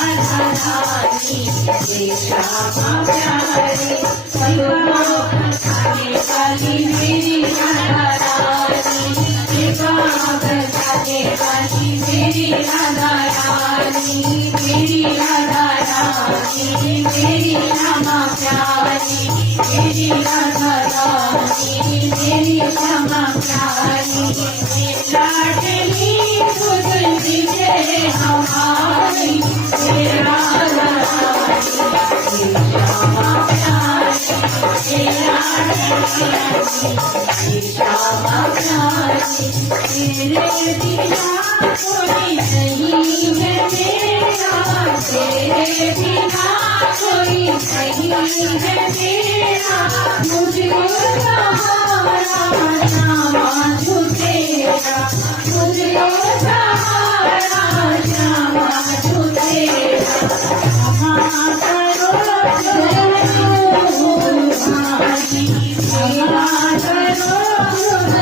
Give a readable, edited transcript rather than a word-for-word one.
राधारानी हे श्यामा प्यारी सबको हंसाने वाली मेरी राधारानी हे गाँव बजाने वाली मेरी राधारानी मेरी राधारानी मेरी श्यामा प्यारी मेरी राधारानी मेरी श्यामा प्यारी लाडली सुगंधी जय हमारी हे राधारानी हे श्यामा प्यारी हे लाडली हे श्यामा प्यारी तेरे बिना कोई नहीं है मेरा तेरे बिना कोई नहीं है मेरा मुझको सहारा श्यामा झूठेरा मुझको सहारा श्यामा झूठेरा क्षमा करो भाई क्षमा करो